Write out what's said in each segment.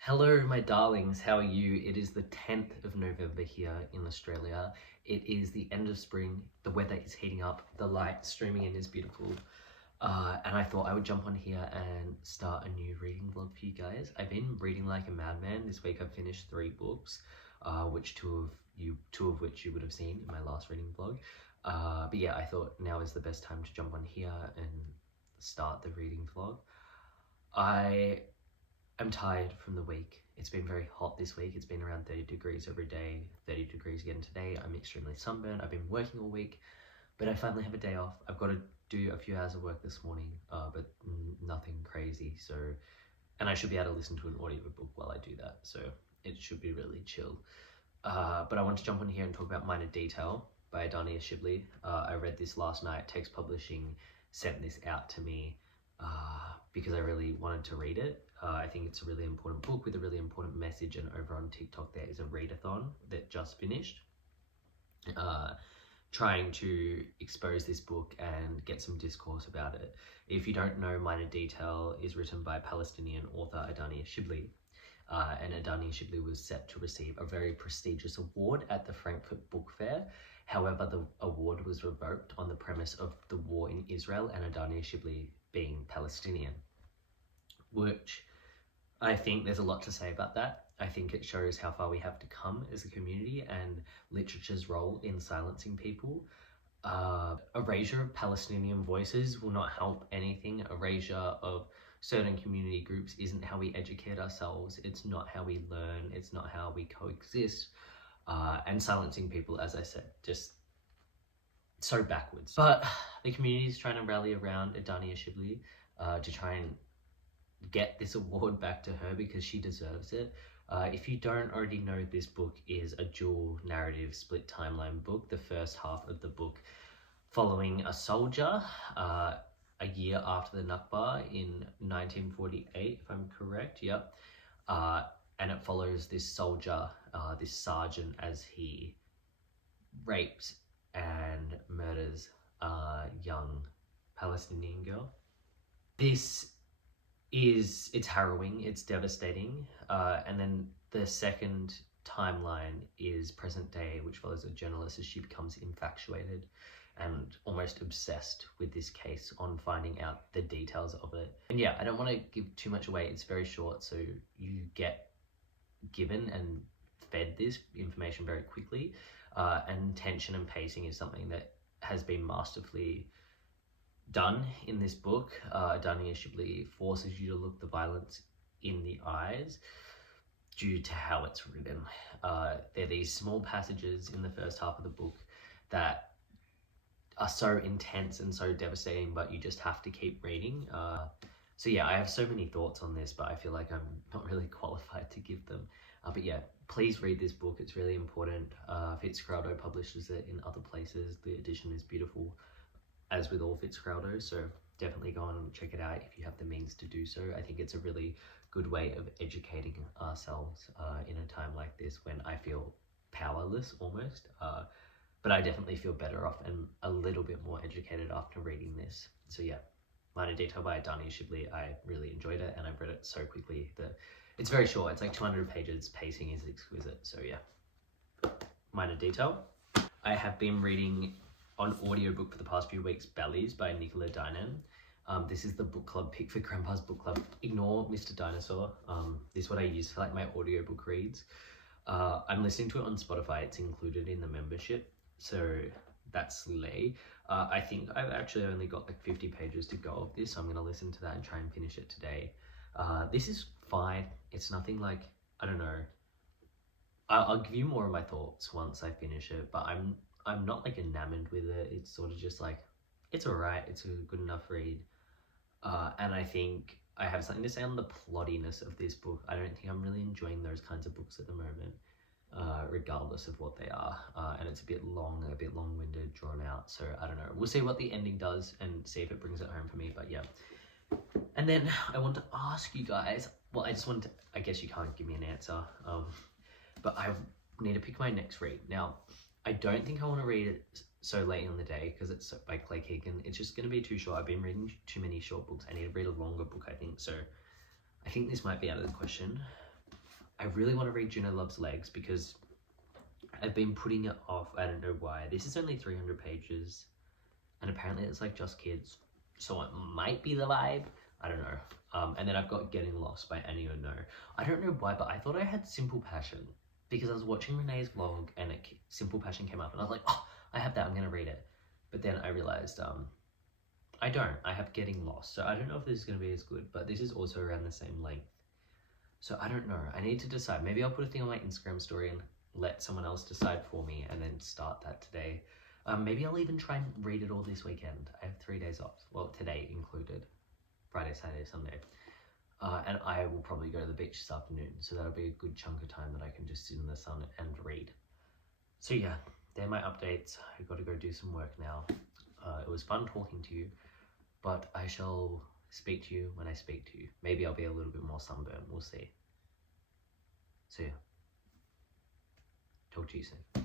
Hello, my darlings. How are you? It is the 10th of November here in Australia. It is the end of spring. The weather is heating up. The light streaming in is beautiful. And I thought I would jump on here and start a new reading vlog for you guys. I've been reading like a madman. This week I've finished 3 books, which two of which you would have seen in my last reading vlog. But yeah, I thought now is the best time to jump on here and start the reading vlog. I'm tired from the week. It's been very hot this week. It's been around 30 degrees every day, 30 degrees again today. I'm extremely sunburned. I've been working all week, but I finally have a day off. I've got to do a few hours of work this morning, but nothing crazy. And I should be able to listen to an audiobook while I do that. So it should be really chill. But I want to jump on here and talk about Minor Detail by Adania Shibley. I read this last night. Text Publishing sent this out to me because I really wanted to read it. I think it's a really important book with a really important message, and over on TikTok there is a readathon that just finished, trying to expose this book and get some discourse about it. If you don't know, Minor Detail is written by Palestinian author Adania Shibley, and Adania Shibley was set to receive a very prestigious award at the Frankfurt Book Fair. However, the award was revoked on the premise of the war in Israel and Adania Shibley being Palestinian, which I think there's a lot to say about that. I think it shows how far we have to come as a community and literature's role in silencing people. Erasure of Palestinian voices will not help anything. Erasure of certain community groups isn't how we educate ourselves. It's not how we learn. It's not how we coexist. And silencing people, as I said, just so backwards. But the community is trying to rally around Adania Shibley to try and get this award back to her because she deserves it. If you don't already know, this book is a dual narrative split timeline book. The first half of the book following a soldier a year after the Nakba in 1948, if I'm correct. Yep. And it follows this soldier, this sergeant, as he rapes and murders a young Palestinian girl. It's harrowing, it's devastating, and then the second timeline is present day, which follows a journalist as she becomes infatuated and almost obsessed with this case on finding out the details of it. And yeah, I don't want to give too much away. It's very short, so you get given and fed this information very quickly, and tension and pacing is something that has been masterfully done in this book. Adania Shibley forces you to look the violence in the eyes due to how it's written. There are these small passages in the first half of the book that are so intense and so devastating, but you just have to keep reading. So yeah, I have so many thoughts on this, but I feel like I'm not really qualified to give them. But yeah, please read this book. It's really important. Fitzcarraldo publishes it in other places. The edition is beautiful, as with all Fitzcarraldo, so definitely go on and check it out if you have the means to do so. I think it's a really good way of educating ourselves in a time like this when I feel powerless almost. But I definitely feel better off and a little bit more educated after reading this. So yeah, Minor Detail by Adania Shibley. I really enjoyed it and I've read it so quickly. It's very short, it's like 200 pages, pacing is exquisite, so yeah. Minor Detail. I have been reading on audiobook for the past few weeks, Bellies by Nicola Dinan. This is the book club pick for Grandpa's Book Club. Ignore Mr. Dinosaur. This is what I use for like my audiobook reads. I'm listening to it on Spotify. It's included in the membership, so that's slay. I think I've actually only got like 50 pages to go of this, so I'm going to listen to that and try and finish it today. This is fine. It's nothing like, I don't know. I'll give you more of my thoughts once I finish it, but I'm not like enamored with it. It's sort of just like, it's alright. It's a good enough read. And I think I have something to say on the plottiness of this book. I don't think I'm really enjoying those kinds of books at the moment, regardless of what they are. And it's a bit long-winded, drawn out. So I don't know. We'll see what the ending does and see if it brings it home for me. But yeah. And then I want to ask you guys, well, I guess you can't give me an answer, but I need to pick my next read. Now, I don't think I want to read it so late in the day because it's by Clay Keegan. It's just going to be too short. I've been reading too many short books. I need to read a longer book, I think. So I think this might be out of the question. I really want to read Juno Loves Legs because I've been putting it off. I don't know why. This is only 300 pages and apparently it's like just kids. So it might be the vibe. I don't know. And then I've got Getting Lost by Annie Ono. I don't know why, but I thought I had Simple Passion because I was watching Renee's vlog and Simple Passion came up and I was like, oh, I have that, I'm gonna read it. But then I realized I don't. I have Getting Lost. So I don't know if this is gonna be as good, but this is also around the same length. So I don't know. I need to decide. Maybe I'll put a thing on my Instagram story and let someone else decide for me and then start that today. Maybe I'll even try and read it all this weekend. I have 3 days off. Well, today included. Friday, Saturday, Sunday. And I will probably go to the beach this afternoon. So that'll be a good chunk of time that I can just sit in the sun and read. So yeah, they're my updates. I've got to go do some work now. It was fun talking to you, but I shall speak to you when I speak to you. Maybe I'll be a little bit more sunburned. We'll see. So yeah. Talk to you soon.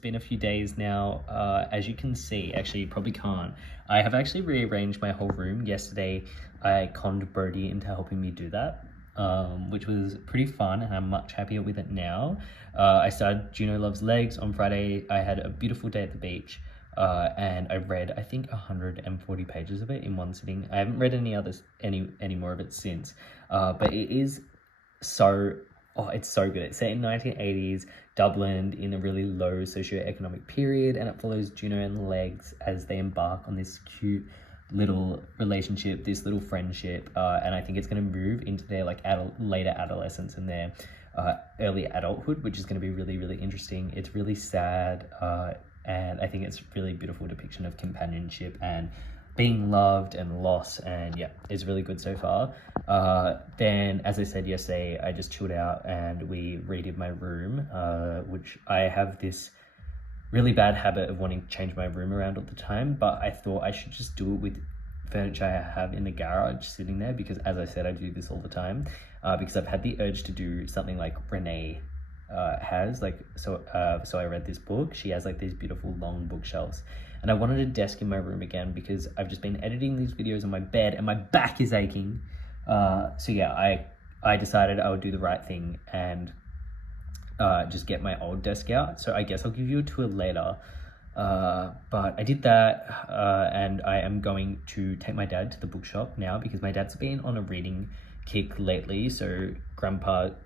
Been a few days now. As you can see, actually you probably can't, I have actually rearranged my whole room. Yesterday I conned Brody into helping me do that, which was pretty fun and I'm much happier with it now. I started Juno Loves Legs on Friday. I had a beautiful day at the beach and I read I think 140 pages of it in one sitting. I haven't read any more of it since, but it is so it's so good. It's set in 1980s Dublin in a really low socioeconomic period, and it follows Juno and Legs as they embark on this cute little relationship, this little friendship, and I think it's going to move into their like later adolescence and their early adulthood, which is going to be really, really interesting. It's really sad, and I think it's really beautiful depiction of companionship and being loved and lost, and yeah, it's really good so far. Then, as I said yesterday, I just chilled out and we redid my room, which I have this really bad habit of wanting to change my room around all the time, but I thought I should just do it with furniture I have in the garage sitting there, because as I said, I do this all the time, because I've had the urge to do something like Renee has, like, so I read this book. She has like these beautiful long bookshelves, and I wanted a desk in my room again because I've just been editing these videos on my bed and my back is aching. So yeah, I decided I would do the right thing and just get my old desk out. So I guess I'll give you a tour later. But I did that, and I am going to take my dad to the bookshop now because my dad's been on a reading kick lately. So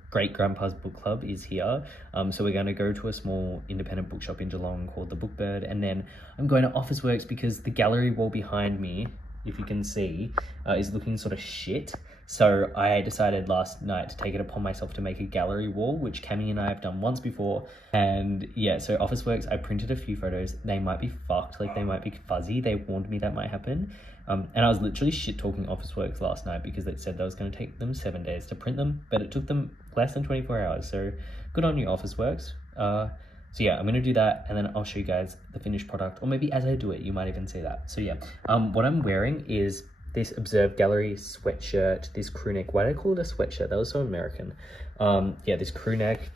great grandpa's book club is here. So we're going to go to a small independent bookshop in Geelong called the Bookbird, and then I'm going to Officeworks because the gallery wall behind me, if you can see, is looking sort of shit. So I decided last night to take it upon myself to make a gallery wall, which Cami and I have done once before. And yeah, so Officeworks, I printed a few photos. They might be fucked, like they might be fuzzy. They warned me that might happen. And I was literally shit talking Officeworks last night because they said that was going to take them 7 days to print them, but it took them less than 24 hours. So good on you, Officeworks. So yeah, I'm going to do that, and then I'll show you guys the finished product, or maybe as I do it, you might even see that. So yeah, what I'm wearing is this Observe Gallery sweatshirt, this crew neck. Why did I call it a sweatshirt? That was so American. Yeah, this crew neck,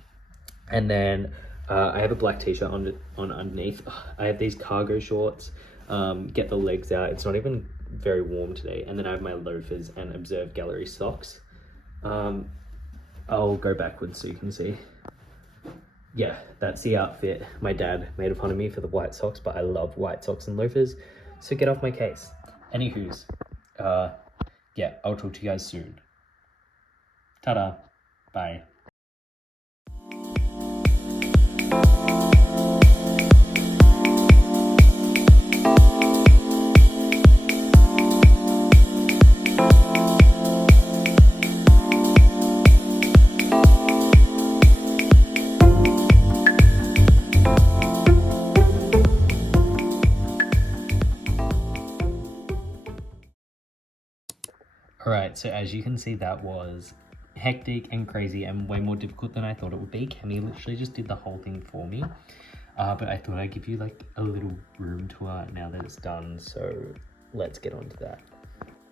and then I have a black t-shirt on underneath. I have these cargo shorts, get the legs out. It's not even very warm today. And then I have my loafers and Observe Gallery socks. I'll go backwards so you can see. Yeah, that's the outfit. My dad made fun of me for the white socks, but I love white socks and loafers, so get off my case. Anywho's, yeah, I'll talk to you guys soon. Ta-da, bye. Alright, so as you can see, that was hectic and crazy and way more difficult than I thought it would be. Cammy literally just did the whole thing for me. But I thought I'd give you like a little room tour now that it's done, so let's get on to that.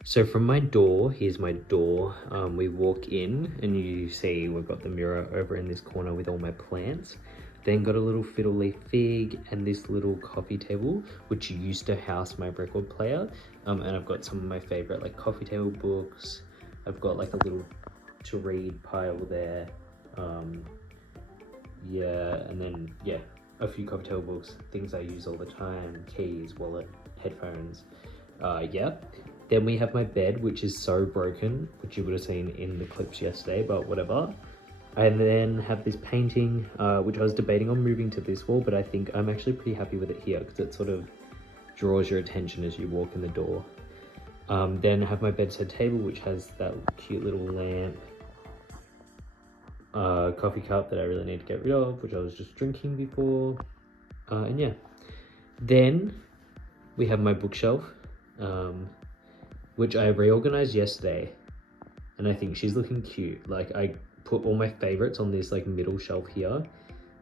So from my door, here's my door. We walk in and you see we've got the mirror over in this corner with all my plants. Then got a little fiddle leaf fig and this little coffee table, which used to house my record player. And I've got some of my favorite like coffee table books. I've got like a little to read pile there. Yeah, and then yeah, a few coffee table books, things I use all the time, keys, wallet, headphones. Yeah. Then we have my bed, which is so broken, which you would have seen in the clips yesterday, but whatever. I then have this painting, which I was debating on moving to this wall, but I think I'm actually pretty happy with it here because it sort of draws your attention as you walk in the door. Then I have my bedside table, which has that cute little lamp, coffee cup that I really need to get rid of, which I was just drinking before, and yeah. Then we have my bookshelf, which I reorganized yesterday, and I think she's looking cute. Like I put all my favorites on this like middle shelf here.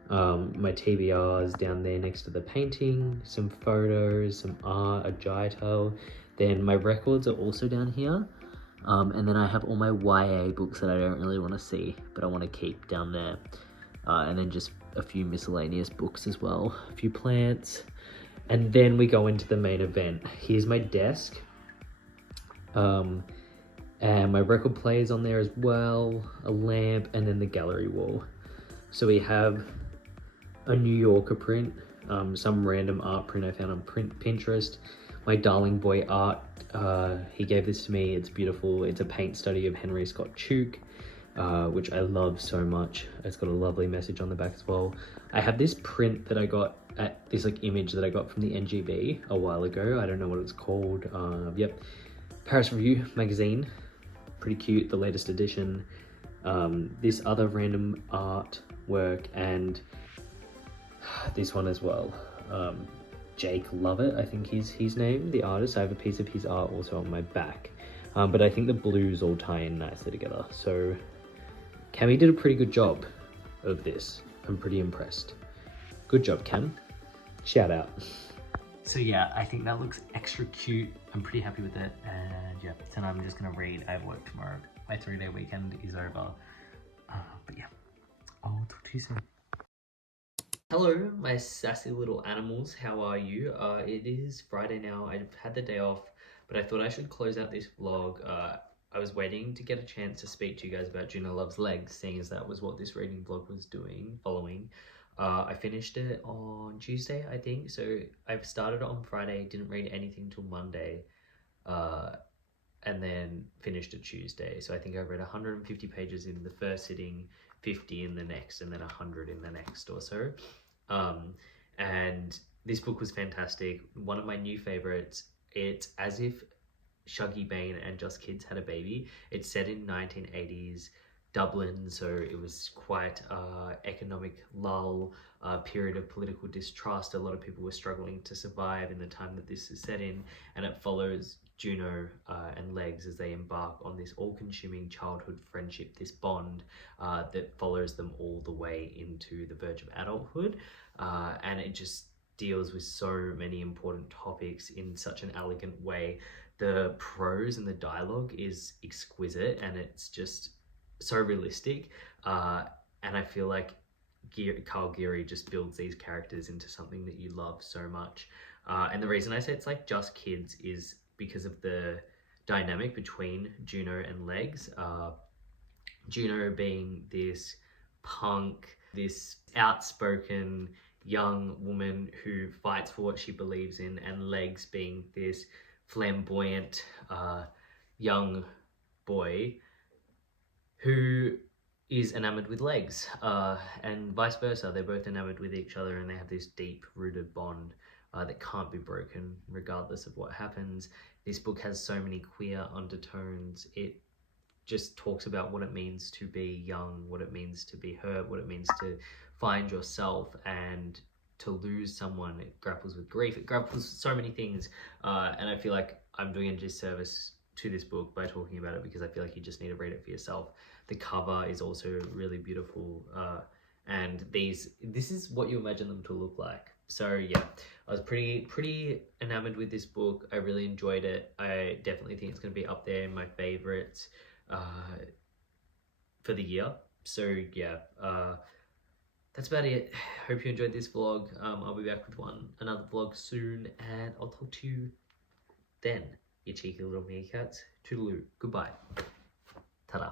My TBRs down there next to the painting, some photos, some art, a gyro. Then my records are also down here. And then I have all my YA books that I don't really want to see, but I want to keep down there. And then just a few miscellaneous books as well, a few plants. And then we go into the main event. Here's my desk. And my record player's on there as well, a lamp, and then the gallery wall. So we have a New Yorker print, some random art print I found on Pinterest. My darling boy art, he gave this to me. It's beautiful. It's a paint study of Henry Scott Chuk, which I love so much. It's got a lovely message on the back as well. I have this print that I got at this like image that I got from the NGB a while ago. I don't know what it's called. Yep, Paris Review magazine. Pretty cute, the latest edition. This other random art work, and this one as well. Jake Lovett, I think he's his name, the artist. I have a piece of his art also on my back. But I think the blues all tie in nicely together. So Cammy did a pretty good job of this. I'm pretty impressed. Good job, Cam. Shout out. So yeah, I think that looks extra cute. I'm pretty happy with it. And yeah, tonight I'm just gonna read. I have work tomorrow. My 3-day weekend is over. But yeah, I'll talk to you soon. Hello, my sassy little animals. How are you? It is Friday now. I've had the day off, but I thought I should close out this vlog. I was waiting to get a chance to speak to you guys about Juno Loves Legs, seeing as that was what this reading vlog was following. I finished it on Tuesday, I think. So I've started on Friday, didn't read anything till Monday, and then finished it Tuesday. So I think I read 150 pages in the first sitting, 50 in the next, and then 100 in the next or so. And this book was fantastic. One of my new favorites. It's as if Shuggy Bain and Just Kids had a baby. It's set in 1980s Dublin, so it was quite economic lull, period of political distrust. A lot of people were struggling to survive in the time that this is set in, and it follows Juno and Legs as they embark on this all-consuming childhood friendship, this bond that follows them all the way into the verge of adulthood, and it just deals with so many important topics in such an elegant way. The prose and the dialogue is exquisite, and it's just so realistic, and I feel like Carl Geary just builds these characters into something that you love so much. And the reason I say it's like Just Kids is because of the dynamic between Juno and Legs. Juno being this punk, this outspoken young woman who fights for what she believes in, and Legs being this flamboyant young boy who is enamored with Legs, and vice versa. They're both enamored with each other, and they have this deep-rooted bond that can't be broken regardless of what happens. This book has so many queer undertones. It just talks about what it means to be young, what it means to be hurt, what it means to find yourself and to lose someone. It grapples with grief. It grapples with so many things, and I feel like I'm doing a disservice to this book by talking about it, because I feel like you just need to read it for yourself. The cover is also really beautiful, and this is what you imagine them to look like. So yeah, I was pretty enamored with this book. I really enjoyed it. I definitely think it's going to be up there in my favorites for the year. So yeah, that's about it. Hope you enjoyed this vlog. I'll be back with another vlog soon, and I'll talk to you then, you cheeky little meerkats. Toodaloo. Goodbye. Ta-da.